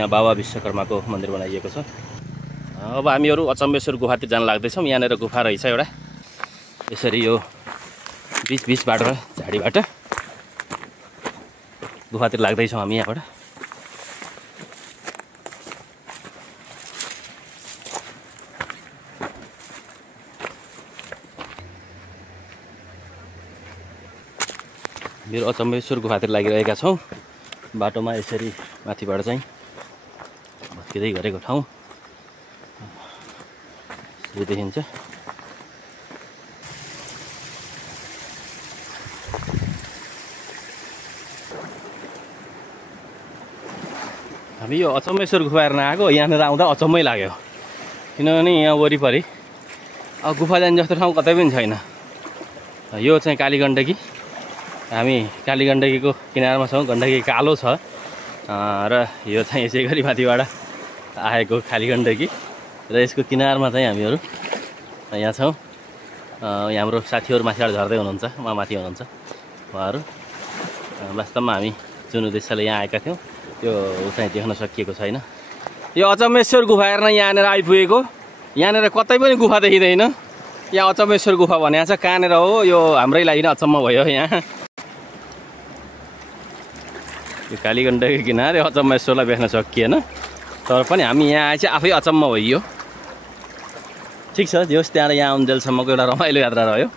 यहाँ बाबा विश्वकर्माको मन्दिर बनाइएको छ। अब हामीहरू अचम्मेश्वर गुफातिर जान लाग्दैछौँ। यहाँनिर गुफा रहेछ एउटा, यसरी यो बिचबाट झाडीबाट गुफातिर लाग्दैछौँ हामी यहाँबाट। मेरो अचम्मेश्वर गुफातिर लागिरहेका छौँ। बाटोमा यसरी माथिबाट चाहिँ भत्किँदै गरेको ठाउँ यसरी देखिन्छ। हामी यो अचम्मेश्वर गुफा हेर्न आएको, यहाँनिर आउँदा अचम्मै लाग्यो, किनभने यहाँ वरिपरि अब गुफा जाने जस्तो ठाउँ कतै पनि छैन। यो चाहिँ काली गण्डकी, हामी काली गण्डकीको किनारमा छौँ। गण्डकी कालो छ र यो चाहिँ यसै गरी माथिबाट आएको काली गण्डकी र यसको किनारमा चाहिँ हामीहरू यहाँ छौँ। हाम्रो साथीहरू माथिबाट झर्दै हुनुहुन्छ, उहाँ माथि हुनुहुन्छ उहाँहरू। वास्तवमा हामी जुन उद्देश्यले यहाँ आएका थियौँ त्यो चाहिँ देख्न सकिएको छैन। यो अचम्मेश्वर गुफा हेर्न यहाँनिर आइपुगेको, यहाँनिर कतै पनि गुफा देखिँदैन। यहाँ अचम्मेश्वर गुफा भनेको छ, कहाँनिर हो यो हाम्रै लागि नै अचम्म भयो। यहाँ यो काली गण्डकी किनारे अचम्मेश्वरलाई बेच्न सकिएन, तर पनि हामी यहाँ आए चाहिँ आफै अचम्म भइयो। ठिक छ, जोस् त्यहाँबाट यहाँ आउन्जेलसम्मको एउटा रमाइलो यात्रा रह्यो।